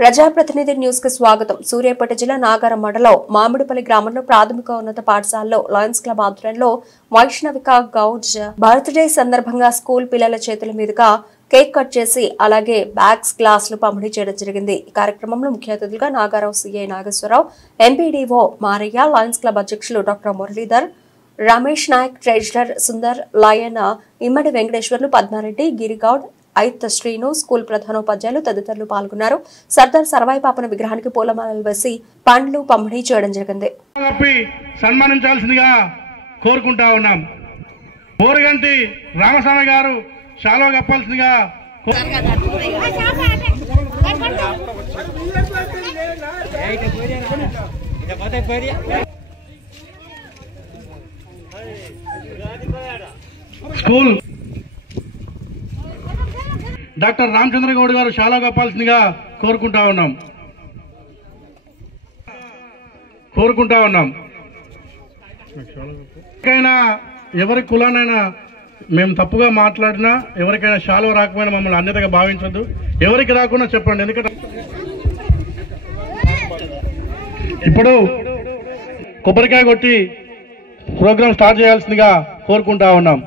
ప్రజాప్రతినిధి న్యూస్ కు స్వాగతం. సూర్యాపేట జిల్లా నాగారం మండలం మామిడిపల్లి గ్రామంలో ప్రాథమిక ఉన్నత పాఠశాలలో లయన్స్ క్లబ్ ఆధ్వర్యంలో వైష్ణవిక గౌజ్ బర్త్డే సందర్భంగా స్కూల్ పిల్లల చేతుల మీదుగా కేక్ కట్ చేసి అలాగే బ్యాగ్స్ గ్లాసులు పంపిణీ చేయడం జరిగింది. ఈ కార్యక్రమంలో ముఖ్య అతిథులుగా Nagaram CI Nageswara Rao, MPDO Maraiah, lions club అధ్యక్షులు doctor Muralidhar, Ramesh Naik, treasurer Sundar, lion Immadi Venkateswarlu, Padma Reddy, Giri Goud, Aith Srinu, school ప్రధానోపాధ్యాయులు తదితరులు పాల్గొన్నారు. సర్దార్ సర్వాయి పాపన విగ్రహానికి పూలమాలలు వేసి పండ్లు పంపిణీ చేయడం జరిగింది. సన్మానించాల్సిందిగా కోరుకుంటా ఉన్నాం. బోరగంటి రామస్వామి గారు శాలువా కప్పాల్సిందిగా స్కూల్ డాక్టర్ రామచంద్ర గౌడ్ గారు శాలువా కప్పాల్సిందిగా కోరుకుంటా ఉన్నాం. ఎవరి కులానైనా మేము తప్పుగా మాట్లాడినా, ఎవరికైనా శాలువా రాకపోయినా మమ్మల్ని అన్యతగా భావించద్దు. ఎవరికి రాకుండా చెప్పండి. ఎందుకంటే ఇప్పుడు కొబ్బరికాయ కొట్టి ప్రోగ్రాం స్టార్ట్ చేయాల్సిందిగా కోరుకుంటా ఉన్నాం.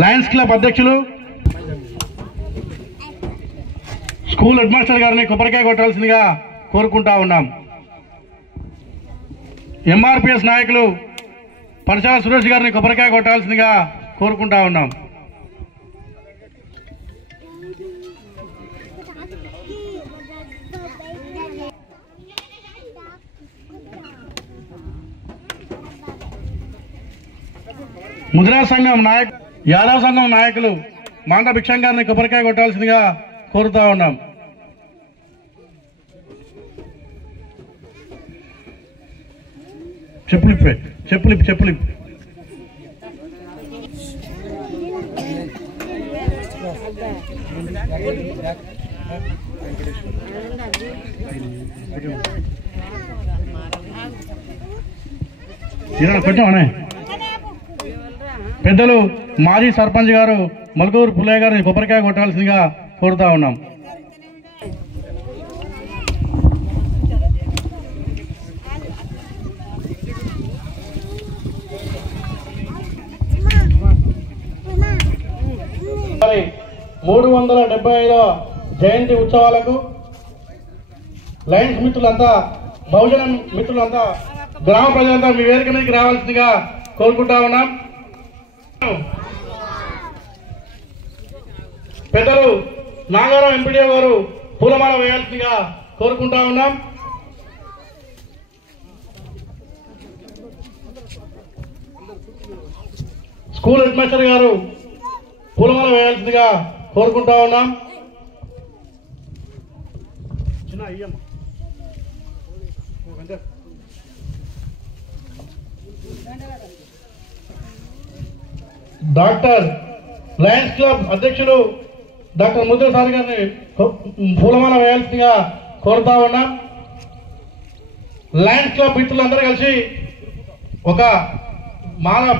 లయన్స్ క్లబ్ అధ్యక్షులు స్కూల్ హెడ్ మాస్టర్ గారిని కొబ్బరికాయ కొట్టాల్సిందిగా కోరుకుంటా ఉన్నాం. ఎంఆర్పిఎస్ నాయకులు పరచాల సురేష్ గారిని కొబ్బరికాయ కొట్టాల్సిందిగా కోరుకుంటా ఉన్నాం. ముద్రా సంఘం యాదవ్ సంఘం నాయకులు మాండ భిక్షం గారిని కొబ్బరికాయ కొట్టాల్సిందిగా కోరుతా ఉన్నాం. చెప్పులిప్ కొంచెం పెద్దలు మాజీ సర్పంచ్ గారు మల్కూరు పుల్లయ్య గారిని కొబ్బరికాయ కొట్టాల్సిందిగా కోరుతా ఉన్నాం. మరి 375వ జయంతి ఉత్సవాలకు లయన్స్ మిత్రులంతా, బహుజన మిత్రులంతా, గ్రామ ప్రజలంతా మీ వేదిక మీదకి రావాల్సిందిగా కోరుకుంటా ఉన్నాం. పెద్దలు నాగారం ఎంపీడీఓ గారు పూలమాల వేయాల్సిందిగా కోరుకుంటా ఉన్నాం. స్కూల్ హెడ్ మాస్టర్ గారు పూలమాల వేయాల్సిందిగా కోరుకుంటా ఉన్నాం. డాక్టర్ లయన్స్ క్లబ్ అధ్యక్షులు డాక్టర్ ముద్ర సార్ గారిని పూలమాల వేయాల్సిందిగా కోరుతా ఉన్నాం. లయన్స్ క్లబ్ మిత్రులందరూ కలిసి ఒక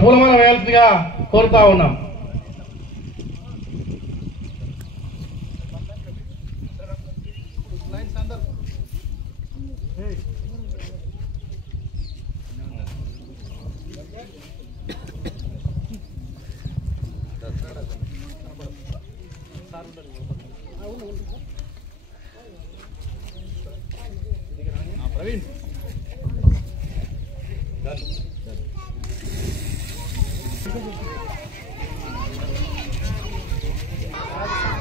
పూలమాల వేయాల్సిందిగా కోరుతా ఉన్నాం.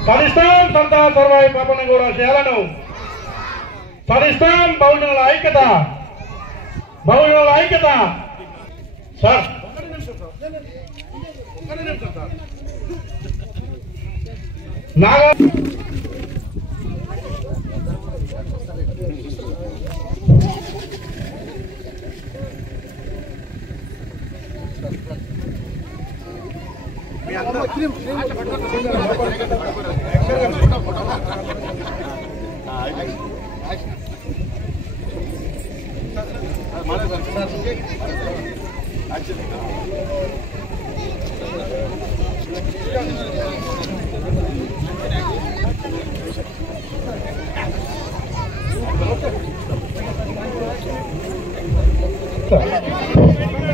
సరిస్తాం సర్దార్ సర్వాయి పాపన కూడా చేయాలను, సరిస్తాం బహుజనుల ఐక్యత సార్. నాగా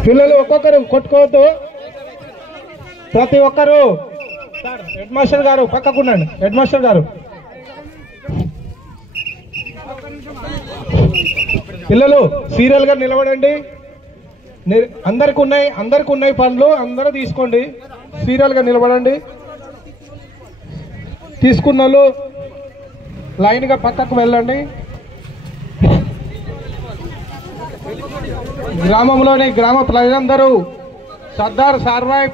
పిల్లలు ఒక్కొక్కరు కొట్టుకోవద్దు. ప్రతి ఒక్కరు హెడ్ మాస్టర్ గారు పక్కకుండండి. హెడ్ మాస్టర్ గారు పిల్లలు సీరియల్ గా నిలబడండి. అందరికి ఉన్నాయి పనులు, అందరూ తీసుకోండి. సీరియల్ గా నిలబడండి. తీసుకున్న వాళ్ళు లైన్ గా పక్కకు వెళ్ళండి. గ్రామంలోని గ్రామ ప్రజలందరూ సర్దార్ సర్వాయి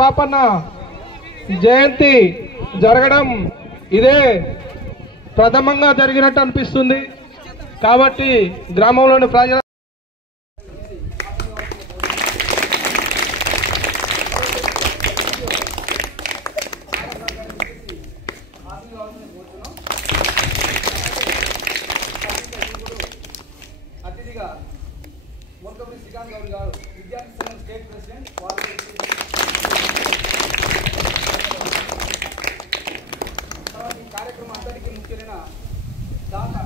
పాపన్న జయంతి జరగడం ఇదే ప్రథమంగా జరిగినట్టు అనిపిస్తుంది. కాబట్టి గ్రామంలోని ప్రజల అతిథిగా మొక్కపల్లి శ్రీకాంత్ గౌడ్ గారు విద్యార్థి సంఘం స్టేట్ ప్రెసిడెంట్ ఈ కార్యక్రమం అందరికీ ముఖ్యమైన దాకా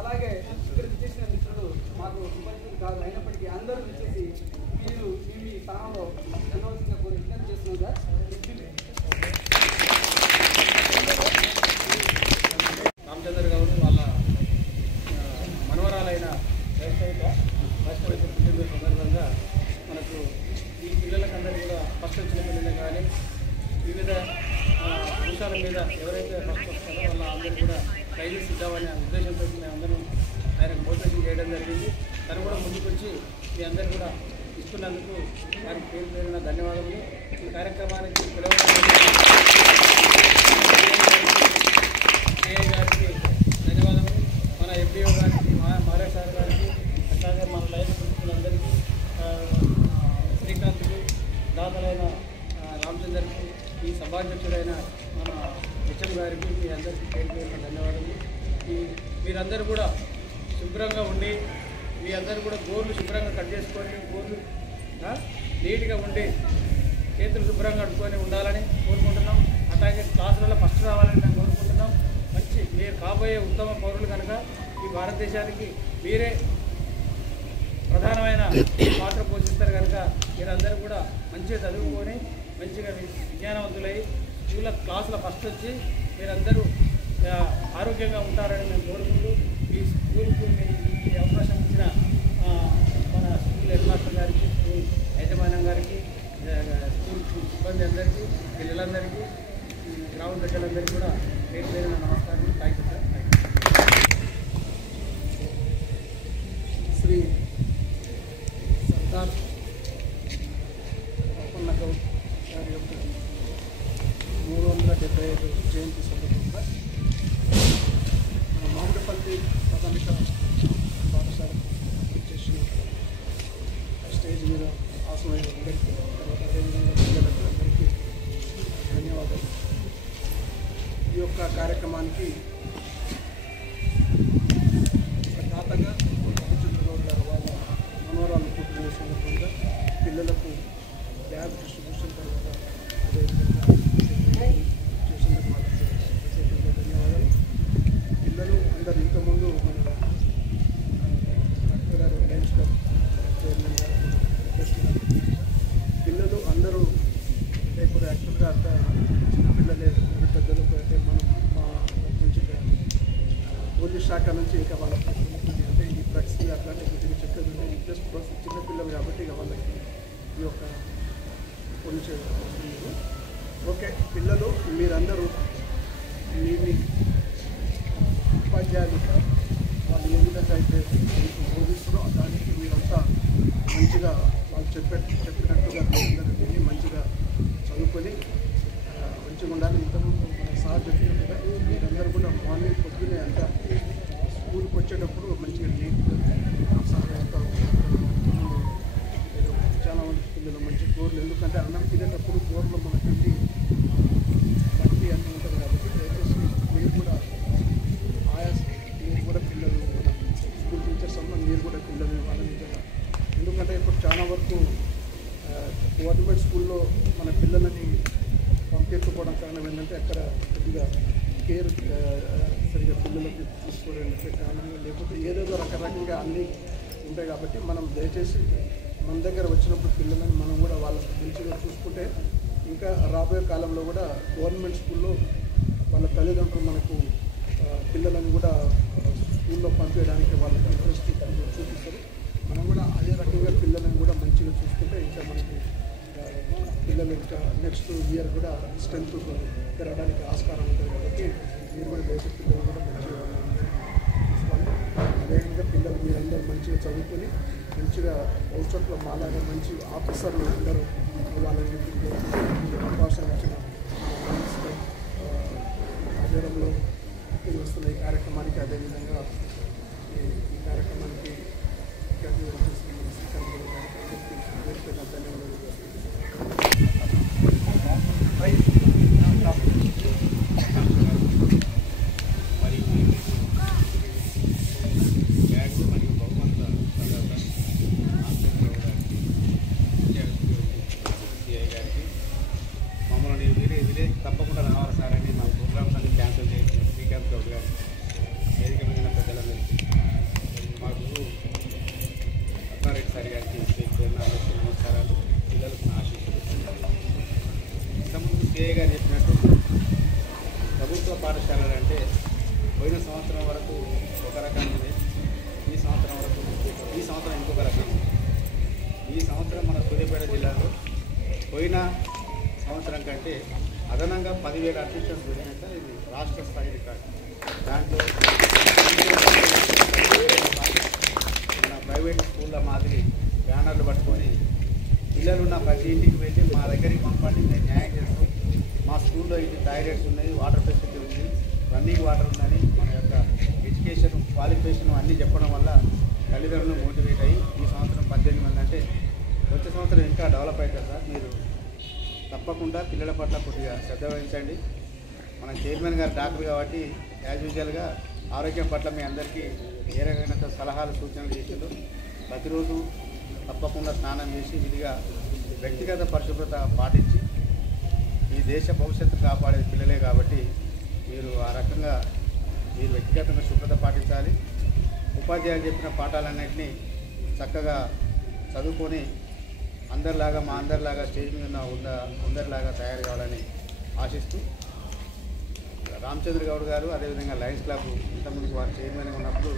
అలాగే ఇక్కడ చేసిన మిత్రులు మాకు సుపరిచితులు కాదు, అయినప్పటికీ అందరూ వచ్చేసి మీరు మీ స్థానంలో ఉండవలసిన కొన్ని విజ్ఞప్తి చేస్తున్నాం సార్. రామచంద్ర గౌడ్ వాళ్ళ మనవరాలైన వ్యవసాయిక రాష్ట్రపతి పుట్టినరోజు సందర్భంగా మనకు ఈ పిల్లలకందరికీ కూడా ఫస్ట్ వచ్చిన పిల్లలు కానీ వివిధ అంశాల మీద ఎవరైతే ఫస్ట్ వస్తారో వాళ్ళ అందరూ కూడా ప్రైజెస్ ఇద్దామనే ఉద్దేశంతో మేము అందరం ఆయనకు మోటివేషన్ చేయడం జరిగింది. తను కూడా ముందుకొచ్చి మీ అందరూ కూడా ఇస్తున్నందుకు వారికి పేరు పేరున ధన్యవాదములు. ఈ కార్యక్రమానికి ఏఐ గారికి ధన్యవాదములు, మన ఎంపీఓ గారికి, మారే సార్ గారికి, అట్లాగే మన లైన్ ప్రిన్సిపల్లందరికీ, శ్రీకాంత్కి, దాతలైన రామచందర్కి, ఈ సభాధ్యక్షుడైన మన హెచ్ఎం గారికి, మీ అందరికీ పేరు పేరున ధన్యవాదాలు. మీరందరూ కూడా శుభ్రంగా ఉండి, మీ అందరూ కూడా గోర్లు శుభ్రంగా కట్ చేసుకొని, గోర్లు నీట్గా ఉండి, చేతులు శుభ్రంగా కట్టుకొని ఉండాలని కోరుకుంటున్నాం. అట్లాగే క్లాసులలో ఫస్ట్ రావాలని మేము కోరుకుంటున్నాం. మంచి మీరు కాబోయే ఉత్తమ పౌరులు కనుక ఈ భారతదేశానికి మీరే ప్రధానమైన పాత్ర పోషిస్తారు కనుక మీరందరూ కూడా మంచిగా చదువుకొని మంచిగా విజ్ఞానవంతులై స్కూళ్ళ క్లాసుల ఫస్ట్ వచ్చి మీరందరూ ఆరోగ్యంగా ఉంటారని మేము కోరుకుంటూ ఈ స్కూల్కు ఈ అవకాశం ఇచ్చిన మన స్కూల్ హెడ్ మాస్టర్ గారికి, స్కూల్ యాజమాన్యం గారికి, స్కూల్ సిబ్బంది అందరికీ, పిల్లలందరికీ, గ్రామ ప్రజలందరికీ కూడా పేరు పేరున నమస్కారం. Thank you sir. Shri Sardar Papanna Goud గారి యొక్క 375 జయంతి సందర్భంగా మామిడిపల్లి ప్రాథమిక పాఠశాల చేసిన స్టేజ్ మీద ఆసమైన అందరికీ, తర్వాత అదేవిధంగా పిల్లలకు అందరికీ ధన్యవాదాలు. ఈ యొక్క కార్యక్రమానికి ఒక దాతగా రామచంద్రరావు గారు వాళ్ళ మనవరాలు పుట్టిన సందర్భంగా పిల్లలకు బ్యాగ్ డిస్ట్రిబ్యూషన్ తర్వాత అదేవిధంగా చేసినందుకు వాళ్ళకి ప్రత్యేకంగా ధన్యవాదాలు. పిల్లలు అందరు ఇంతకుముందు మన డాక్టర్ గారు లయన్స్ క్లబ్ చైర్మన్ గారు పిల్లలు అందరూ ఇప్పుడు యాక్చువల్గా అంత చిన్నపిల్లలే, పెద్దలు అయితే మనం మా నుంచి పోలీస్ శాఖ నుంచి ఇంకా వాళ్ళకి అంటే ఈ డ్రగ్స్ అట్లాంటి కొద్దిగా చెప్పేది ఇంట్రెస్ట్ చిన్నపిల్లలు కాబట్టి ఇక వాళ్ళకి ఈ యొక్క పోలీస్ వస్తుంది. ఓకే, పిల్లలు మీరందరూ మీ ఉపాధ్యాయులుగా వాళ్ళు ఏ విధంగా అయితే బోధిస్తారో దానికి మీరంతా మంచిగా వాళ్ళు చెప్పినట్టుగా మీరందరూ వెళ్ళి మంచిగా చదువుకొని మంచిగా ఉండాలి. ఇంతకుముందు మన సార్ చెప్పినట్టుగా మీరందరూ కూడా మార్నింగ్ పొద్దునే అంతా వంటి పిల్లలు మంచి కూరలు, ఎందుకంటే అన్నం తినేటప్పుడు కూరలో మనకండి మట్టి అన్నీ ఉంటుంది కాబట్టి దయచేసి మీరు కూడా మీరు కూడా పిల్లలు మన స్కూల్ టీచర్స్ అమ్మ మీరు కూడా పిల్లలు ఇవ్వాలని నిజంగా, ఎందుకంటే ఇప్పుడు చాలా వరకు గవర్నమెంట్ స్కూల్లో మన పిల్లలని పంపించకపోవడం కారణం ఏంటంటే అక్కడ కొద్దిగా కేర్ సరిగ్గా పిల్లలకి తీసుకోవడానికి కారణంగా, లేకపోతే ఏదేదో రకరకంగా అన్నీ ఉంటాయి కాబట్టి మనం దయచేసి మన దగ్గర వచ్చినప్పుడు పిల్లలని మనం కూడా వాళ్ళకి మంచిగా చూసుకుంటే ఇంకా రాబోయే కాలంలో కూడా గవర్నమెంట్ స్కూల్లో వాళ్ళ తల్లిదండ్రులు మనకు పిల్లలని కూడా స్కూల్లో పంపించడానికి వాళ్ళకి ఇంట్రెస్ట్ చూపిస్తారు. మనం కూడా అదే రకంగా పిల్లలను కూడా మంచిగా చూసుకుంటే ఇంకా మనకి పిల్లలు ఇంకా నెక్స్ట్ ఇయర్ కూడా స్ట్రెంత్ పెరగడానికి ఆస్కారం ఉంటుంది కాబట్టి మీరు కూడా దయచేసి పిల్లలు కూడా మంచిగా తీసుకోవాలి. అదేవిధంగా పిల్లలు మీరందరూ మంచిగా చదువుకొని మంచిగా భవిష్యత్తులో మాలాగా మంచి ఆఫీసర్లు అందరూ వాళ్ళని అవకాశం ఇచ్చిన ఆధ్వర్యంలో వస్తున్న ఈ కార్యక్రమానికి, అదేవిధంగా ఈ కార్యక్రమానికి ధన్యవాదాలు. తప్పకుండా రావాలి సార్ అని మా ప్రోగ్రామ్స్ అన్ని క్యాన్సిల్ చేసి శ్రీకాంత్ గౌడ్ గారు వేదిక మీద పెద్దలందరికీ, మాకు అత్తారెడ్డి సార్ గారికి నమస్కారాలు, పిల్లలకు ఆశీస్సులు. ఇంతకుముందు సిఐ గారు చెప్పినట్టు ప్రభుత్వ పాఠశాలలు అంటే పోయిన సంవత్సరం వరకు ఒక రకంగా ఉంది, ఈ సంవత్సరం ఇంకొక రకంగా. ఈ సంవత్సరం మన సూర్యాపేట జిల్లాలో పోయిన సంవత్సరం కంటే అదనంగా 10,000 అడ్మిషన్స్ జరిగినాక ఇది రాష్ట్ర స్థాయి రికార్డు. దాంట్లో మన ప్రైవేట్ స్కూళ్ళ మాదిరి బ్యానర్లు పట్టుకొని పిల్లలున్న ప్రతి ఇంటికి వెళ్ళి మా దగ్గరికి పంపండి, నేను న్యాయం చేస్తాం, మా స్కూల్లో ఇది టాయిలెట్స్ ఉన్నాయి, వాటర్ ఫెసిలిటీ ఉంది, రన్నింగ్ వాటర్ ఉందని మన యొక్క ఎడ్యుకేషన్ క్వాలిఫికేషన్ అన్నీ చెప్పడం వల్ల తల్లిదండ్రులు మోటివేట్ అయ్యి ఈ సంవత్సరం 18 మంది అంటే వచ్చే సంవత్సరం ఇంకా డెవలప్ అవుతుంది సార్. మీరు తప్పకుండా పిల్లల పట్ల కొద్దిగా శ్రద్ధ వహించండి. మన చైర్మన్ గారు డాక్టర్ కాబట్టి యాజ్ యూజువల్గా ఆరోగ్యం పట్ల మీ అందరికీ ఏ రకమైన సలహాలు సూచనలు చేసిందో ప్రతిరోజు తప్పకుండా స్నానం చేసి విధిగా వ్యక్తిగత పరిశుభ్రత పాటించి ఈ దేశ భవిష్యత్తు కాపాడే పిల్లలే కాబట్టి మీరు ఆ రకంగా మీరు వ్యక్తిగతంగా శుభ్రత పాటించాలి. ఉపాధ్యాయులు చెప్పిన పాఠాలన్నింటినీ చక్కగా చదువుకొని అందరిలాగా మా అందరిలాగా స్టేజ్ మీద ఉన్న అందరిలాగా తయారు కావాలని ఆశిస్తూ రామచంద్ర గౌడ్ గారు అదేవిధంగా లయన్స్ క్లబ్ ఇంతకుముందు వారు చైర్మన్గా ఉన్నప్పుడు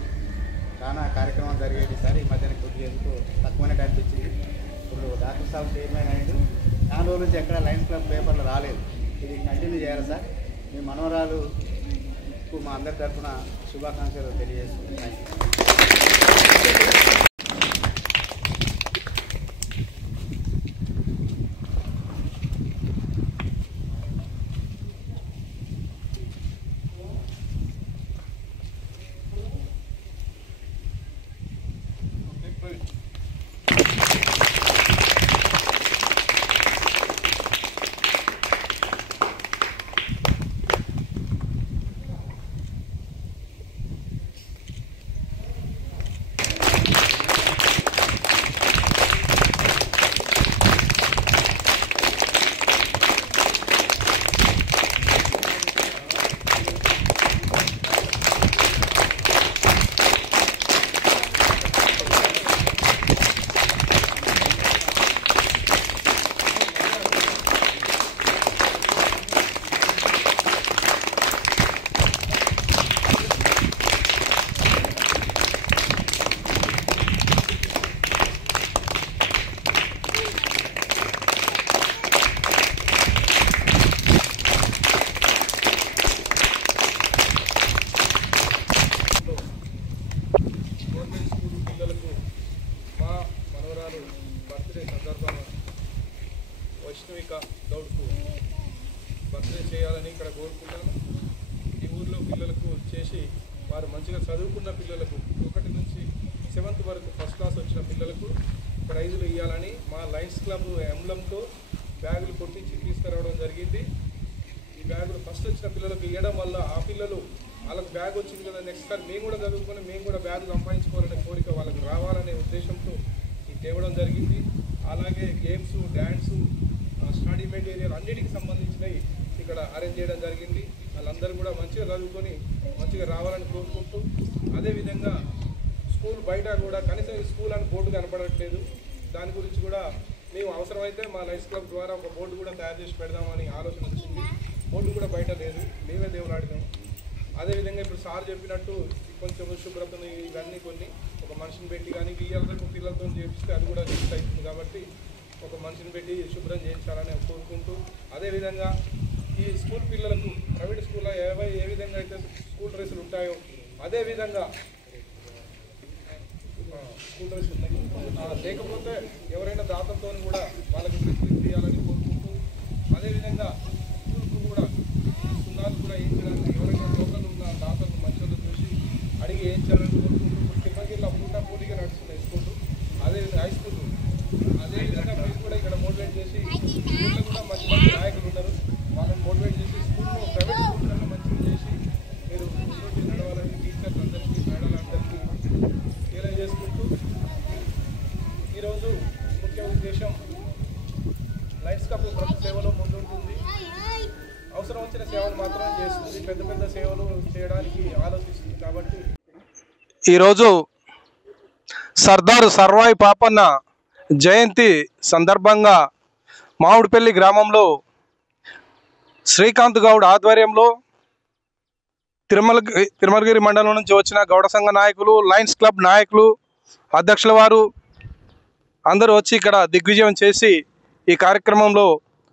చాలా కార్యక్రమాలు జరిగేది. సార్ ఈ మధ్యన కొద్దిగా ఎందుకు తక్కువనే అనిపించింది. ఇప్పుడు డాక్టర్ సాబ్ చైర్మన్ అయ్యిండు, చాలా రోజుల నుంచి ఎక్కడ లయన్స్ క్లబ్ పేపర్లు రాలేదు. ఇది కంటిన్యూ చేయాలి సార్. మీ మనవరాలుకు మా అందరి తరఫున శుభాకాంక్షలు తెలియజేస్తుంది. Thank you. వైష్ణవిక గౌడ్కు బర్త్డే చేయాలని ఇక్కడ కోరుకున్నాను. ఈ ఊర్లో పిల్లలకు చేసి వారు మంచిగా చదువుకున్న పిల్లలకు 1 నుంచి 7th వరకు ఫస్ట్ క్లాస్ వచ్చిన పిల్లలకు ప్రైజులు ఇవ్వాలని మా లయన్స్ క్లబ్ ఎంబ్లంతో బ్యాగులు కొట్టించి తీసుకురావడం జరిగింది. ఈ బ్యాగులు ఫస్ట్ వచ్చిన పిల్లలకు ఇవ్వడం వల్ల ఆ పిల్లలు వాళ్ళకి బ్యాగ్ వచ్చింది కదా, నెక్స్ట్ సార్ మేము కూడా చదువుకొని మేము కూడా బ్యాగ్ సంపాదించుకోవాలనే కోరిక వాళ్ళకి రావాలనే ఉద్దేశంతో ఇది తేవడం జరిగింది. అలాగే గేమ్స్, డ్యాన్సు, స్టడీ మెటీరియల్ అన్నిటికి సంబంధించినవి ఇక్కడ అరేంజ్ చేయడం జరిగింది. వాళ్ళందరూ కూడా మంచిగా చదువుకొని మంచిగా రావాలని కోరుకుంటూ, అదేవిధంగా స్కూల్ బయట కూడా కనీసం ఈ స్కూల్ అని బోర్డు కనపడట్లేదు. దాని గురించి కూడా మేము అవసరమైతే మా లయన్స్ క్లబ్ ద్వారా ఒక బోర్డు కూడా తయారు చేసి పెడదామని ఆలోచన వచ్చింది. బోర్డు కూడా బయట లేదు, మేమే దేవులాడినాం. అదేవిధంగా ఇప్పుడు సార్ చెప్పినట్టు కొంచెం శుభ్రతను ఇవన్నీ కొన్ని ఒక మనిషిని పెట్టి కానీ గీయాలతో పిల్లలతో చేపిస్తే అది కూడా చేసి అవుతుంది. కాబట్టి ఒక మనిషిని పెట్టి శుభ్రం చేయించాలని కోరుకుంటూ, అదేవిధంగా ఈ స్కూల్ పిల్లలకు ప్రైవేట్ స్కూల్లో ఏ విధంగా అయితే స్కూల్ డ్రెస్సులు ఉంటాయో అదేవిధంగా స్కూల్ డ్రెస్సులు ఉన్నాయి. లేకపోతే ఎవరైనా దాతలతో కూడా వాళ్ళకి డ్రెస్సులు తీయాలని కోరుకుంటూ, అదేవిధంగా స్కూల్కు కూడా సున్నాలు కూడా వేయించడానికి ఎవరైనా లోకల్ ఉన్న దాతలు మంచిగా చూసి అడిగి వేయించాలని కోరుకుంటూ, తిరుపతిలో పోటీగా నడుస్తున్నాయి స్కూల్, అదేవిధంగా హై స్కూల్. అదేవిధంగా మీరు కూడా ఇక్కడ మోటివేట్ చేసి స్కూల్లో కూడా మంచి మంచి నాయకులు ఉన్నారు, వాళ్ళని మోటివేట్ చేసి స్కూల్లో ప్రైవేట్ స్కూల్ కన్నా మంచిగా చేసి మీరు నడవాలని టీచర్స్ అందరికీ మేడాలందరికీ తెలియజేసుకుంటూ, ఈరోజు ముఖ్య ఉద్దేశం లయన్స్ క్లబ్ ప్రతి సేవలో ముందుంటుంది. అవసరం వచ్చిన సేవలు మాత్రమే చేస్తుంది, పెద్ద పెద్ద సేవలు చేయడానికి ఆలోచిస్తుంది. కాబట్టి ఈరోజు సర్దార్ సర్వాయి పాపన్న జయంతి సందర్భంగా మామిడిపల్లి గ్రామంలో శ్రీకాంత్ గౌడ్ ఆధ్వర్యంలో తిరుమలగిరి మండలం నుంచి వచ్చిన గౌడ సంఘ నాయకులు, లయన్స్ క్లబ్ నాయకులు, అధ్యక్షుల వారు అందరూ వచ్చి ఇక్కడ దిగ్విజయం చేసి ఈ కార్యక్రమంలో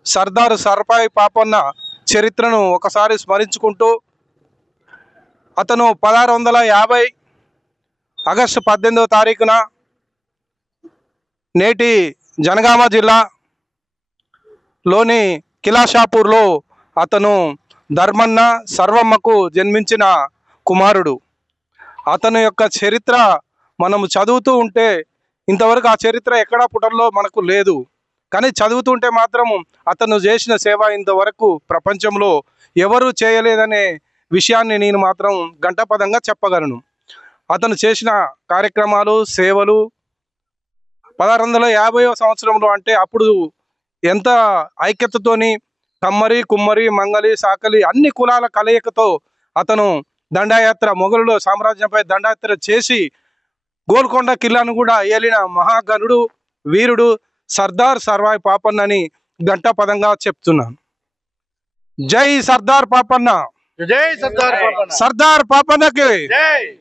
సర్దార్ సర్వాయి పాపన్న చరిత్రను ఒకసారి స్మరించుకుంటూ, అతను 1650 ఆగస్టు 18వ తారీఖున నేటి జనగామ జిల్లాలోని కిలాషాపూర్లో అతను ధర్మన్న సర్వమ్మకు జన్మించిన కుమారుడు. అతని యొక్క చరిత్ర మనము చదువుతూ ఉంటే ఇంతవరకు ఆ చరిత్ర ఎక్కడా పుటల్లో మనకు లేదు, కానీ చదువుతుంటే మాత్రం అతను చేసిన సేవ ఇంతవరకు ప్రపంచంలో ఎవరూ చేయలేదనే విషయాన్ని నేను మాత్రం గంటపదంగా చెప్పగలను. అతను చేసిన కార్యక్రమాలు, సేవలు 1650వ సంవత్సరంలో అంటే అప్పుడు ఎంత ఐక్యతతోని కమ్మరి, కుమ్మరి, మంగలి, సాకలి అన్ని కులాల కలయికతో అతను దండయాత్ర, మొఘలుల సామ్రాజ్యంపై దండయాత్ర చేసి గోల్కొండ కిల్లాను కూడా ఏలిన మహాగణుడు, వీరుడు సర్దార్ సర్వాయి పాపన్నని గంటపదంగా చెప్తున్నాను. జై సర్దార్ పాపన్న, జై సర్దార్ పాపన్న, సర్దార్ పాపన్నకి,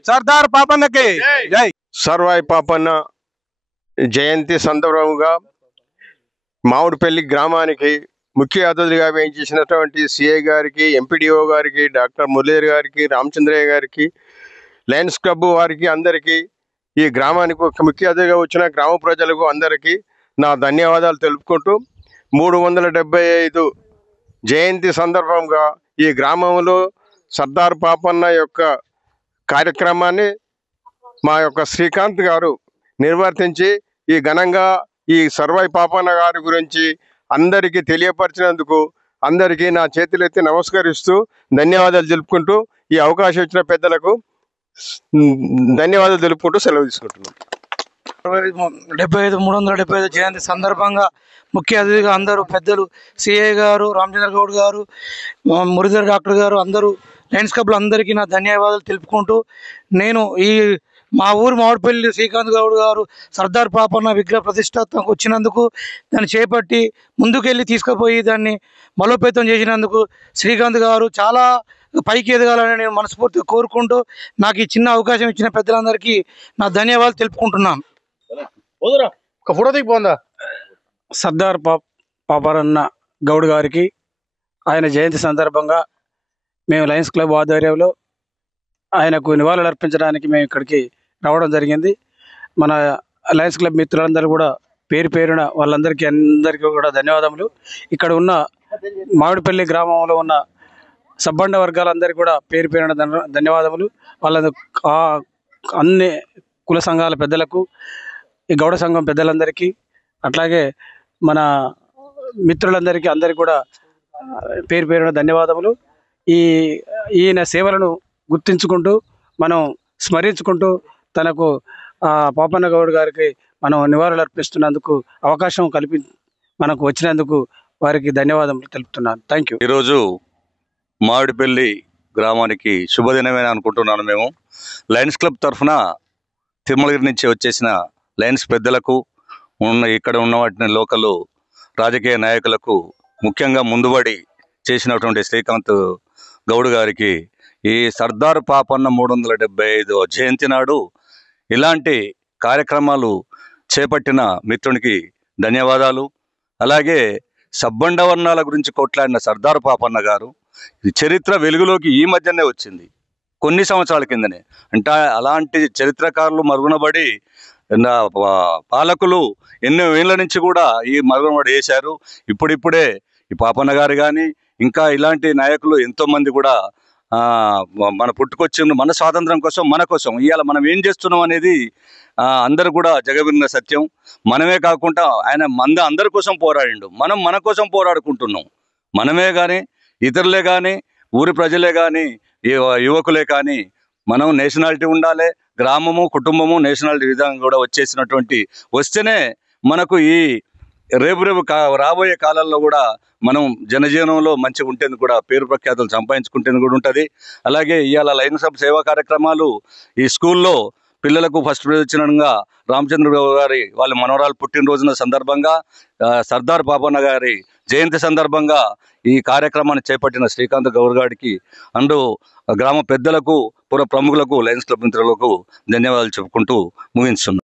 సర్దార్ పాపన్నకి జై. సర్వాయి పాపన్న జయంతి సందర్భంగా మామిడిపల్లి గ్రామానికి ముఖ్య అతిథిగా వేయించేసినటువంటి సిఐ గారికి, ఎంపీడీఓ గారికి, డాక్టర్ మురళీధర్ గారికి, రామచంద్రయ్య గారికి, లయన్స్ క్లబ్ వారికి అందరికీ, ఈ గ్రామానికి ఒక ముఖ్య అతిథిగా వచ్చిన గ్రామ ప్రజలకు అందరికీ నా ధన్యవాదాలు తెలుపుకుంటూ, 375 జయంతి సందర్భంగా ఈ గ్రామంలో సర్దార్ పాపన్న యొక్క కార్యక్రమాన్ని మా యొక్క శ్రీకాంత్ గారు నిర్వర్తించి ఈ ఘనంగా ఈ సర్వాయి పాపన్న గారి గురించి అందరికీ తెలియపరిచినందుకు అందరికీ నా చేతులెత్తి నమస్కరిస్తూ ధన్యవాదాలు తెలుపుకుంటూ, ఈ అవకాశం ఇచ్చిన పెద్దలకు ధన్యవాదాలు తెలుపుకుంటూ సెలవు తీసుకుంటున్నాం. 375 జయంతి సందర్భంగా ముఖ్య అతిథిగా అందరూ పెద్దలు సిఐ గారు, రామచంద్ర గౌడ్ గారు, మురళీధర్ డాక్టర్ గారు, అందరూ లయన్స్ క్లబ్లో అందరికీ నా ధన్యవాదాలు తెలుపుకుంటూ, నేను ఈ మా ఊరు మామిడిపల్లి శ్రీకాంత్ గౌడ్ గారు సర్దార్ పాపన్న విగ్రహ ప్రతిష్టాత్మకు వచ్చినందుకు, దాన్ని చేపట్టి ముందుకెళ్ళి తీసుకుపోయి దాన్ని బలోపేతం చేసినందుకు శ్రీకాంత్ గారు చాలా పైకి ఎదగాలని నేను మనస్ఫూర్తిగా కోరుకుంటూ, నాకు ఈ చిన్న అవకాశం ఇచ్చిన పెద్దలందరికీ నా ధన్యవాదాలు తెలుపుకుంటున్నాను. సర్దార్ పాపన్న గౌడ్ గారికి ఆయన జయంతి సందర్భంగా మేము లయన్స్ క్లబ్ ఆధ్వర్యంలో ఆయనకు నివాళులు అర్పించడానికి మేము ఇక్కడికి రావడం జరిగింది. మన లయన్స్ క్లబ్ మిత్రులందరూ కూడా పేరు పేరున వాళ్ళందరికీ కూడా ధన్యవాదములు. ఇక్కడ ఉన్న మామిడిపల్లి గ్రామంలో ఉన్న సబ్బండ వర్గాలందరికీ కూడా పేరు పేరున ధన్యవాదములు. వాళ్ళ అన్ని కుల సంఘాల పెద్దలకు, ఈ గౌడ సంఘం పెద్దలందరికీ అట్లాగే మన మిత్రులందరికీ అందరికీ కూడా పేరు పేరున ధన్యవాదములు. ఈయన సేవలను గుర్తించుకుంటూ మనం స్మరించుకుంటూ తనకు పాపన్న గౌడ్ గారికి మనం నివాళులు అర్పిస్తున్నందుకు అవకాశం మనకు వచ్చినందుకు వారికి ధన్యవాదములు తెలుపుతున్నాను. Thank you. ఈరోజు మామిడిపల్లి గ్రామానికి శుభదినమే అనుకుంటున్నాను. మేము లయన్స్ క్లబ్ తరఫున తిరుమలగిరి నుంచి వచ్చేసిన లయన్స్ పెద్దలకు ఇక్కడ ఉన్న వాటిని లోకల్ రాజకీయ నాయకులకు ముఖ్యంగా ముందుబడి చేసినటువంటి శ్రీకాంత్ గౌడ్ గారికి ఈ సర్దార్ పాపన్న 375వ జయంతి నాడు ఇలాంటి కార్యక్రమాలు చేపట్టిన మిత్రునికి ధన్యవాదాలు. అలాగే సబ్బండ వర్ణాల గురించి కొట్లాడిన సర్దార్ పాపన్న గారు చరిత్ర వెలుగులోకి ఈ మధ్యనే వచ్చింది, కొన్ని సంవత్సరాల కిందనే. అంటే అలాంటి చరిత్రకారులు మరుగునబడి పాలకులు ఎన్నో ఏళ్ళ నుంచి కూడా ఈ మరుగునబడి వేశారు. ఇప్పుడిప్పుడే ఈ పాపన్న గారు కానీ ఇంకా ఇలాంటి నాయకులు ఎంతోమంది కూడా మన పుట్టుకొచ్చిన మన స్వాతంత్రం కోసం మన కోసం ఇవాళ మనం ఏం చేస్తున్నాం అనేది అందరూ కూడా జగవిన్న సత్యం. మనమే కాకుండా ఆయన అందరి కోసం పోరాడిండు, మనం మన కోసం పోరాడుకుంటున్నాం. మనమే కానీ ఇతరులే కానీ ఊరి ప్రజలే కానీ యువకులే కానీ మనం నేషనాలిటీ ఉండాలి. గ్రామము కుటుంబము నేషనాలిటీ విధానం కూడా వస్తేనే మనకు ఈ రేపు రాబోయే కాలంలో కూడా మనం జనజీవనంలో మంచిగా ఉంటేందుకు కూడా పేరు ప్రఖ్యాతులు సంపాదించుకుంటేందుకు కూడా ఉంటుంది. అలాగే ఇవాళ లయన్స్ క్లబ్ సేవా కార్యక్రమాలు ఈ స్కూల్లో పిల్లలకు ఫస్ట్ ప్రైజ్ వచ్చినగా రామచంద్ర గారి వాళ్ళ మనవరాలు పుట్టినరోజున సందర్భంగా సర్దార్ పాపన్న గారి జయంతి సందర్భంగా ఈ కార్యక్రమాన్ని చేపట్టిన శ్రీకాంత్ గౌడ్ గారికి గ్రామ పెద్దలకు పుర ప్రముఖులకు లయన్స్ క్లబ్ మిత్రులకు ధన్యవాదాలు చెప్పుకుంటూ ముగించున్నాను.